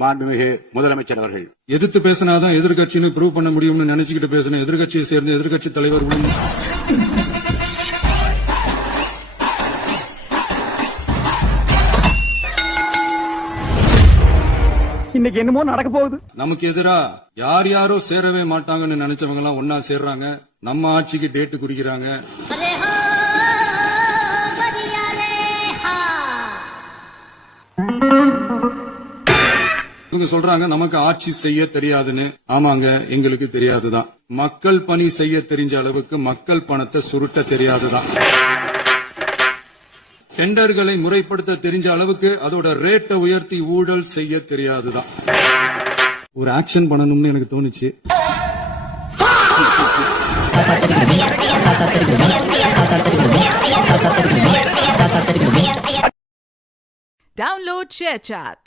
மாண்புமிகு முதலமைச்சர் அவர்கள். எதிர்த்து பேசினாதான் எதிர்கட்சின்னு ப்ரூவ் பண்ண முடியும்னு நினைச்சுக்கிட்டு பேசின எதிர்கட்சியை சேர்ந்த எதிர்கட்சி தலைவர் இன்னைக்கு என்னமோ நடக்க போகுது. நமக்கு எதிரா யார் யாரோ சேரவே மாட்டாங்கன்னு நினைச்சவங்க எல்லாம் ஒன்னா சேர்றாங்க. நம்ம ஆட்சிக்கு டேட்டு குறிக்கிறாங்க. இவங்க சொல்றாங்க நமக்கு ஆட்சி செய்ய தெரியாதுன்னு. ஆமாங்க, எங்களுக்கு தெரியாதுதான். மக்கள் பணி செய்ய தெரிஞ்ச அளவுக்கு மக்கள் பணத்தை சுருட்ட தெரியாதுதான். டெண்டர்களை முறைப்படுத்த தெரிஞ்ச அளவுக்கு அதோட ரேட்டை உயர்த்தி ஊழல் செய்ய தெரியாதுதான். ஒரு ஆக்ஷன் பண்ணணும்னு எனக்கு தோணுச்சு. Download ShareChat.